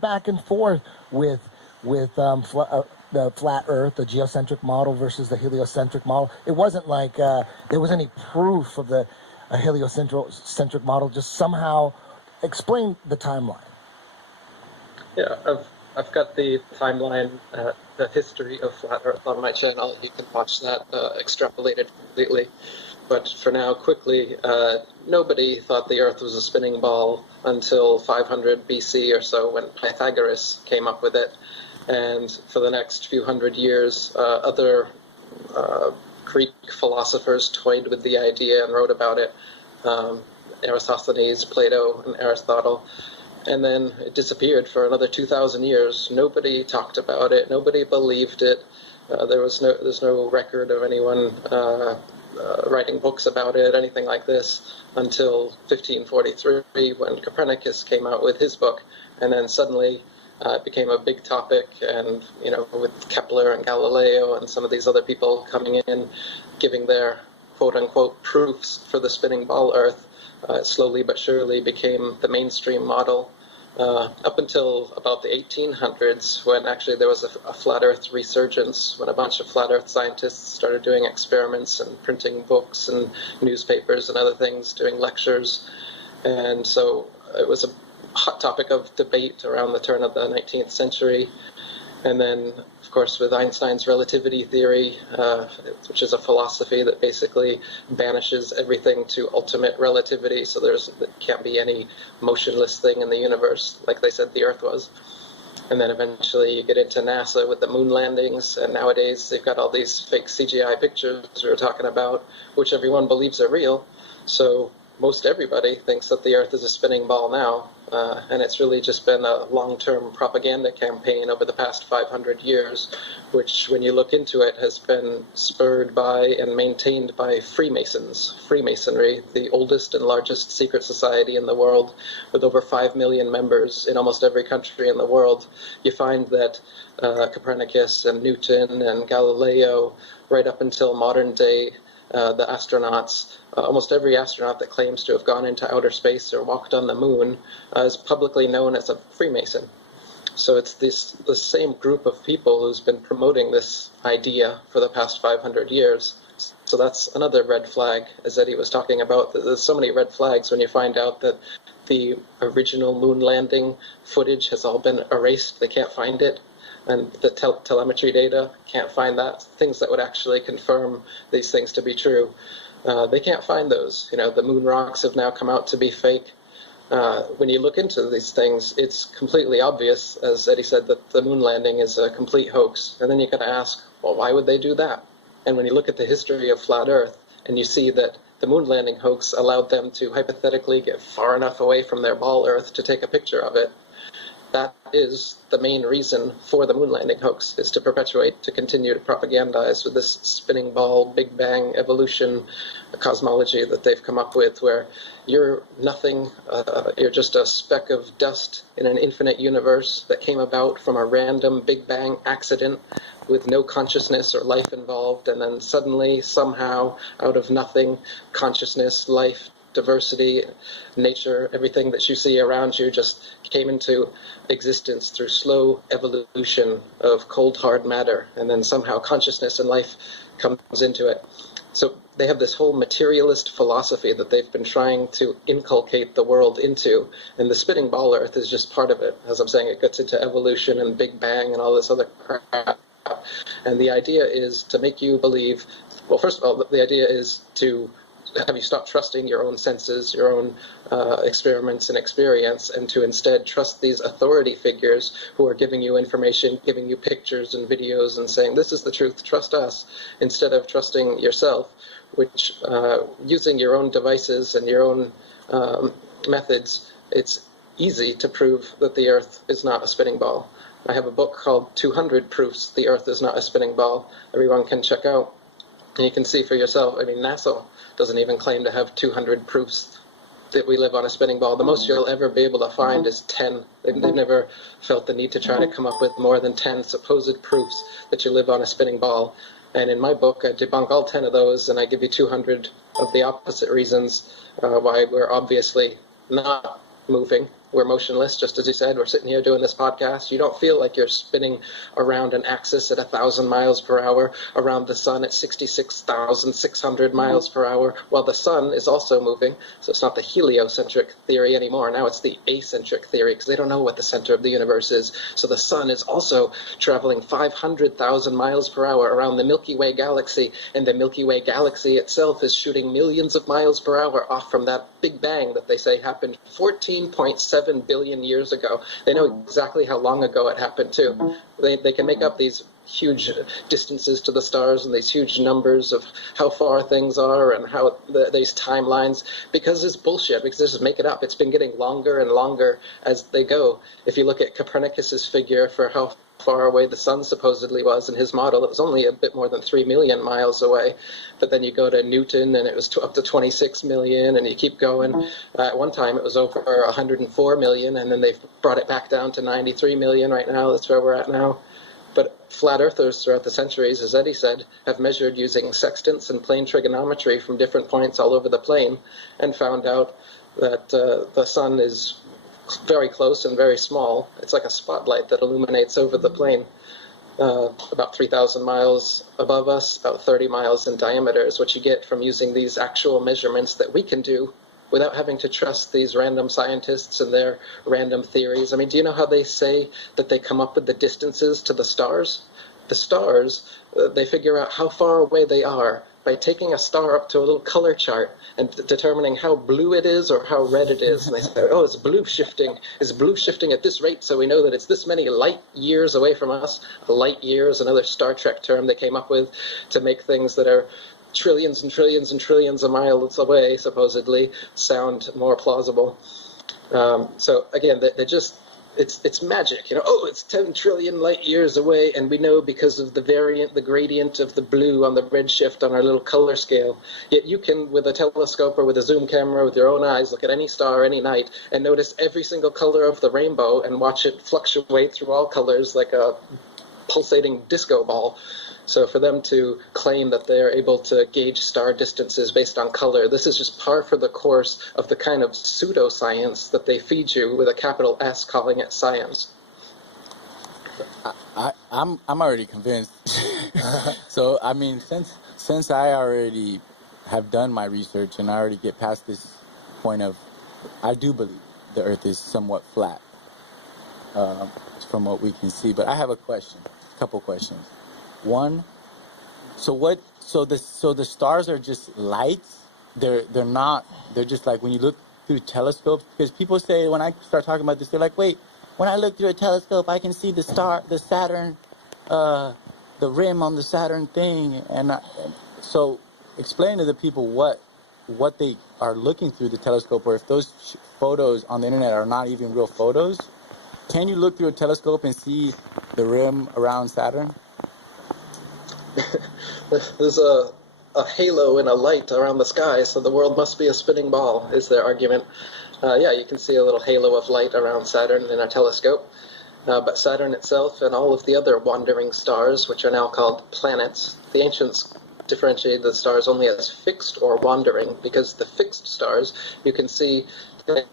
went back and forth with the flat Earth, the geocentric model versus the heliocentric model. It wasn't like there was any proof of the heliocentric model. Just somehow explain the timeline. Yeah, I've got the timeline, the history of flat Earth on my channel. You can watch that extrapolated completely. But for now, quickly, nobody thought the Earth was a spinning ball until 500 BC or so, when Pythagoras came up with it. And for the next few hundred years, other Greek philosophers toyed with the idea and wrote about it. Aristophanes, Plato, and Aristotle. And then it disappeared for another 2,000 years. Nobody talked about it. Nobody believed it. There's no record of anyone writing books about it, anything like this, until 1543, when Copernicus came out with his book. And then suddenly it became a big topic, and with Kepler and Galileo and some of these other people coming in, giving their quote-unquote proofs for the spinning ball Earth, slowly but surely became the mainstream model, up until about the 1800s, when actually there was a flat Earth resurgence, when a bunch of flat Earth scientists started doing experiments and printing books and newspapers and other things, doing lectures. And so it was a hot topic of debate around the turn of the 19th century. And then, of course, with Einstein's relativity theory, which is a philosophy that basically banishes everything to ultimate relativity, so there can't be any motionless thing in the universe, like they said the Earth was. And then eventually you get into NASA with the moon landings, and nowadays they've got all these fake CGI pictures we were talking about, which everyone believes are real. So most everybody thinks that the Earth is a spinning ball now, and it's really just been a long-term propaganda campaign over the past 500 years, which, when you look into it, has been spurred by and maintained by Freemasons. Freemasonry, the oldest and largest secret society in the world, with over 5 million members in almost every country in the world. You find that Copernicus and Newton and Galileo, right up until modern day, the astronauts, almost every astronaut that claims to have gone into outer space or walked on the moon is publicly known as a Freemason. So it's the same group of people who's been promoting this idea for the past 500 years. So that's another red flag, as Eddie was talking about. There's so many red flags when you find out that the original moon landing footage has all been erased. They can't find it. And the telemetry data, can't find that. Things that would actually confirm these things to be true. They can't find those. The moon rocks have now come out to be fake. When you look into these things, it's completely obvious, as Eddie said, that the moon landing is a complete hoax. And then you got to ask, well, why would they do that? And when you look at the history of flat Earth, and you see that the moon landing hoax allowed them to hypothetically get far enough away from their ball Earth to take a picture of it, that is the main reason for the moon landing hoax, is to perpetuate, to continue to propagandize with this spinning ball, Big Bang, evolution cosmology that they've come up with, where you're nothing, you're just a speck of dust in an infinite universe that came about from a random Big Bang accident with no consciousness or life involved, and then suddenly, somehow, out of nothing, consciousness, life, diversity, nature, everything that you see around you just came into existence through slow evolution of cold, hard matter, and then somehow consciousness and life comes into it. So they have this whole materialist philosophy that they've been trying to inculcate the world into, and the spinning ball Earth is just part of it. As I'm saying, it gets into evolution and Big Bang and all this other crap. And the idea is to make you believe, well, first of all, the idea is to have you stop trusting your own senses, your own experiments and experience, and to instead trust these authority figures who are giving you information, giving you pictures and videos and saying, this is the truth, trust us, instead of trusting yourself, which using your own devices and your own methods, it's easy to prove that the Earth is not a spinning ball. I have a book called 200 Proofs the Earth is Not a Spinning Ball. Everyone can check out. And you can see for yourself. I mean, NASA doesn't even claim to have 200 proofs that we live on a spinning ball. The most you'll ever be able to find is 10. They've never felt the need to try to come up with more than 10 supposed proofs that you live on a spinning ball. And in my book, I debunk all 10 of those, and I give you 200 of the opposite reasons why we're obviously not moving. we're motionless, just as you said. We're sitting here doing this podcast. You don't feel like you're spinning around an axis at 1,000 miles per hour, around the sun at 66,600 miles per hour, while the sun is also moving. So it's not the heliocentric theory anymore. Now it's the acentric theory, because they don't know what the center of the universe is. So the sun is also traveling 500,000 miles per hour around the Milky Way galaxy, and the Milky Way galaxy itself is shooting millions of miles per hour off from that Big Bang that they say happened 14.7 billion years ago. They know exactly how long ago it happened, too. They can make up these huge distances to the stars and these huge numbers of how far things are and how these timelines, because it's bullshit, because they just make it up. It's been getting longer and longer as they go. If you look at Copernicus's figure for how far away the sun supposedly was in his model, it was only a bit more than 3 million miles away. But then you go to Newton and it was up to 26 million, and you keep going. At one time it was over 104 million, and then they've brought it back down to 93 million right now. That's where we're at now. But flat earthers throughout the centuries, as Eddie said, have measured using sextants and plane trigonometry from different points all over the plane, and found out that the sun is very close and very small. It's like a spotlight that illuminates over the plane. About 3,000 miles above us, about 30 miles in diameter is what you get from using these actual measurements that we can do without having to trust these random scientists and their random theories. I mean, do you know how they say that they come up with the distances to the stars? The stars, they figure out how far away they are by taking a star up to a little color chart and determining how blue it is or how red it is. And they say, oh, it's blue shifting. It's blue shifting at this rate, so we know that it's this many light years away from us. A light year is another Star Trek term they came up with to make things that are trillions and trillions and trillions of miles away, supposedly, sound more plausible. So again, they're just, it's magic, you know. Oh, it's 10 trillion light years away, and we know because of the gradient of the blue on the redshift on our little color scale. Yet you can, with a telescope or with a zoom camera, with your own eyes, look at any star any night and notice every single color of the rainbow and watch it fluctuate through all colors like a pulsating disco ball. So for them to claim that they're able to gauge star distances based on color, this is just par for the course of the kind of pseudoscience that they feed you with a capital S, calling it science. I'm already convinced. So I mean, since I already have done my research and I already get past this point of, I do believe the Earth is somewhat flat, from what we can see. But I have a couple questions. One, so the stars are just lights. They're not. They're just like when you look through telescopes. Because people say, when I start talking about this, they're like, wait, when I look through a telescope, I can see the Saturn, the rim on the Saturn thing. And so explain to the people what they are looking through the telescope, or if those photos on the internet are not even real photos. Can you look through a telescope and see the rim around Saturn? There's a halo and a light around the sky, so the world must be a spinning ball, is their argument. Yeah, you can see a little halo of light around Saturn in a telescope. But Saturn itself and all of the other wandering stars, which are now called planets, the ancients differentiated the stars only as fixed or wandering, because the fixed stars, you can see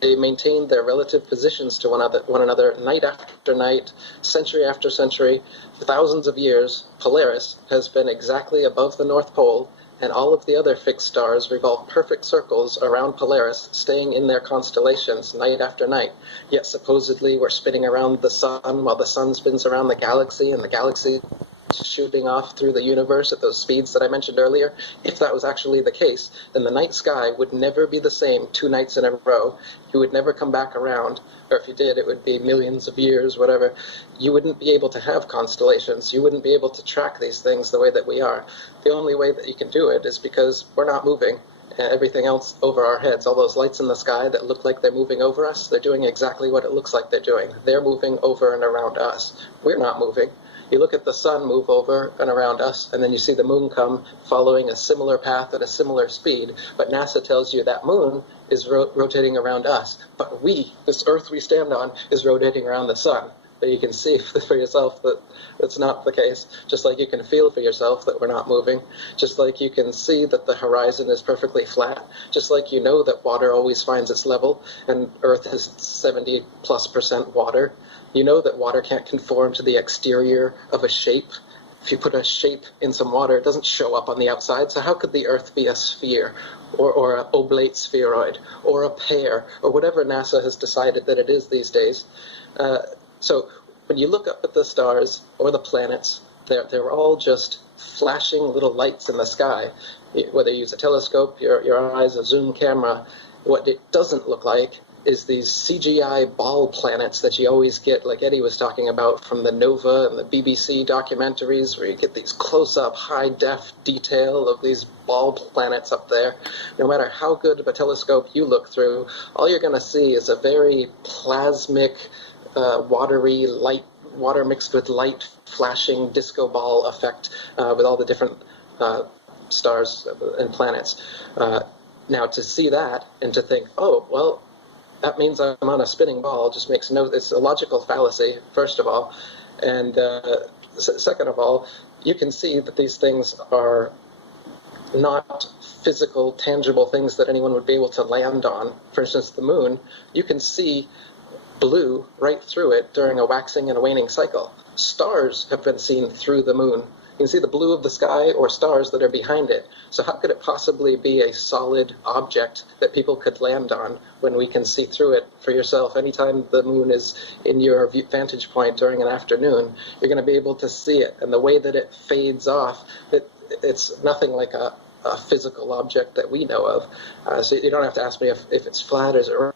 they maintain their relative positions to one another night after night, century after century, for thousands of years. Polaris has been exactly above the North Pole, and all of the other fixed stars revolve perfect circles around Polaris, staying in their constellations night after night. Yet supposedly we're spinning around the sun while the sun spins around the galaxy, and the galaxy shooting off through the universe at those speeds that I mentioned earlier. If that was actually the case, then the night sky would never be the same 2 nights in a row. You would never come back around, or if you did, it would be millions of years, whatever. You wouldn't be able to have constellations. You wouldn't be able to track these things the way that we are. The only way that you can do it is because we're not moving. And everything else over our heads, all those lights in the sky that look like they're moving over us, they're doing exactly what it looks like they're doing. They're moving over and around us. We're not moving. You look at the sun move over and around us, and then you see the moon come following a similar path at a similar speed. But NASA tells you that moon is rotating around us. But we, this Earth we stand on, is rotating around the sun. but you can see for yourself that that's not the case. Just like you can feel for yourself that we're not moving. Just like you can see that the horizon is perfectly flat. Just like you know that water always finds its level, and Earth is 70+% water. You know that water can't conform to the exterior of a shape. If you put a shape in some water, it doesn't show up on the outside. So how could the Earth be a sphere, or an oblate spheroid, or a pear, or whatever NASA has decided that it is these days? So when you look up at the stars or the planets, they're all just flashing little lights in the sky. Whether you use a telescope, your eyes, a zoom camera, what it doesn't look like is these CGI ball planets that you always get, like Eddie was talking about from the Nova and the BBC documentaries, where you get these close-up, high-def detail of these ball planets up there. No matter how good of a telescope you look through, all you're going to see is a very plasmic, watery light, water mixed with light, flashing disco ball effect with all the different stars and planets. Now, to see that and to think, oh, well, that means I'm on a spinning ball just makes no, it's a logical fallacy, first of all. And second of all, you can see that these things are not physical, tangible things that anyone would be able to land on. For instance, the moon, you can see blue right through it during a waxing and a waning cycle. Stars have been seen through the moon. You can see the blue of the sky or stars that are behind it. So how could it possibly be a solid object that people could land on when we can see through it for yourself? Anytime the moon is in your vantage point during an afternoon, you're going to be able to see it. And the way that it fades off, it's nothing like a physical object that we know of. So you don't have to ask me if it's flat or is it round.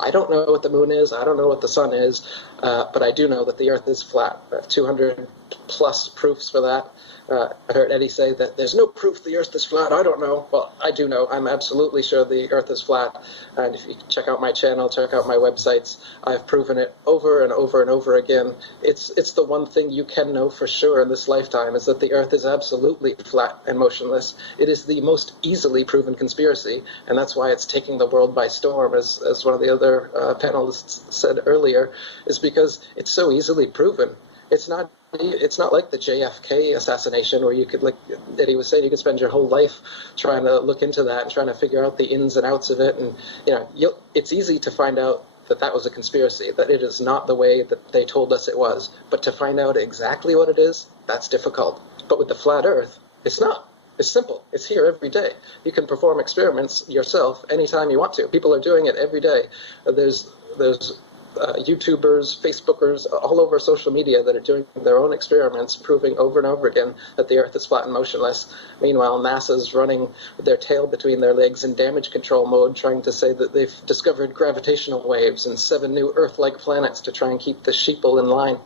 I don't know what the moon is. I don't know what the sun is. But I do know that the Earth is flat. I have 200 plus proofs for that. I heard Eddie say that there's no proof the Earth is flat. I don't know. Well, I do know. I'm absolutely sure the Earth is flat. And if you check out my channel, check out my websites, I've proven it over and over and over again. It's the one thing you can know for sure in this lifetime, is that the Earth is absolutely flat and motionless. It is the most easily proven conspiracy, and that's why it's taking the world by storm, as one of the other panelists said earlier, is because it's so easily proven. It's not like the JFK assassination, where you could, like Eddie was saying, you could spend your whole life trying to look into that and trying to figure out the ins and outs of it. And it's easy to find out that that was a conspiracy, that it is not the way that they told us it was. But to find out exactly what it is, that's difficult. But with the flat Earth, it's not. It's simple. It's here every day. You can perform experiments yourself anytime you want to. People are doing it every day. There's YouTubers, Facebookers, all over social media that are doing their own experiments, proving over and over again that the Earth is flat and motionless. Meanwhile, NASA's running with their tail between their legs in damage control mode, trying to say that they've discovered gravitational waves and 7 new Earth-like planets to try and keep the sheeple in line.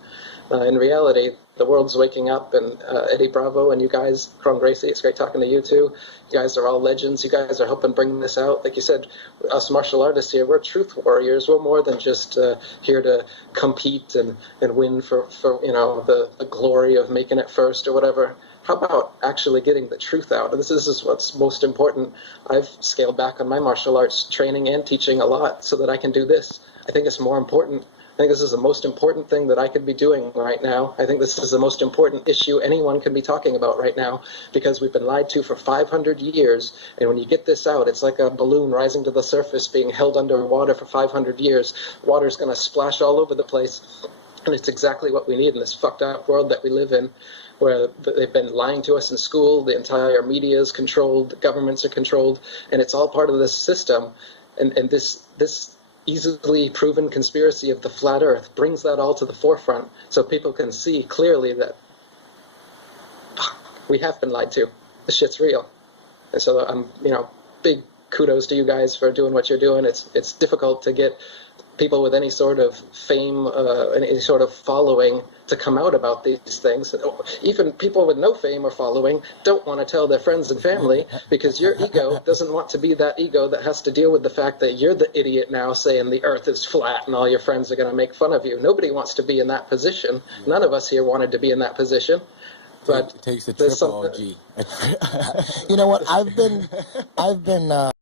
In reality, the world's waking up, and Eddie Bravo and you guys, Cron Gracie, it's great talking to you too. You guys are all legends. You guys are helping bring this out. Like you said, us martial artists here, we're truth warriors. We're more than just here to compete and win for the glory of making it first or whatever. How about actually getting the truth out? And this is what's most important. I've scaled back on my martial arts training and teaching a lot so that I can do this. I think it's more important. I think this is the most important thing that I could be doing right now. I think this is the most important issue anyone can be talking about right now, because we've been lied to for 500 years, and when you get this out, it's like a balloon rising to the surface being held underwater for 500 years. Water's going to splash all over the place, and it's exactly what we need in this fucked up world that we live in, where they've been lying to us in school, the entire media is controlled, the governments are controlled, and it's all part of this system, and this easily proven conspiracy of the flat Earth brings that all to the forefront, so people can see clearly that we have been lied to. This shit's real. And so big kudos to you guys for doing what you're doing. It's difficult to get people with any sort of fame, any sort of following to come out about these things. Even people with no fame or following don't want to tell their friends and family, because your ego doesn't want to be that ego that has to deal with the fact that you're the idiot now saying the Earth is flat and all your friends are going to make fun of you. Nobody wants to be in that position. None of us here wanted to be in that position. But it takes a triple OG. You know what? I've been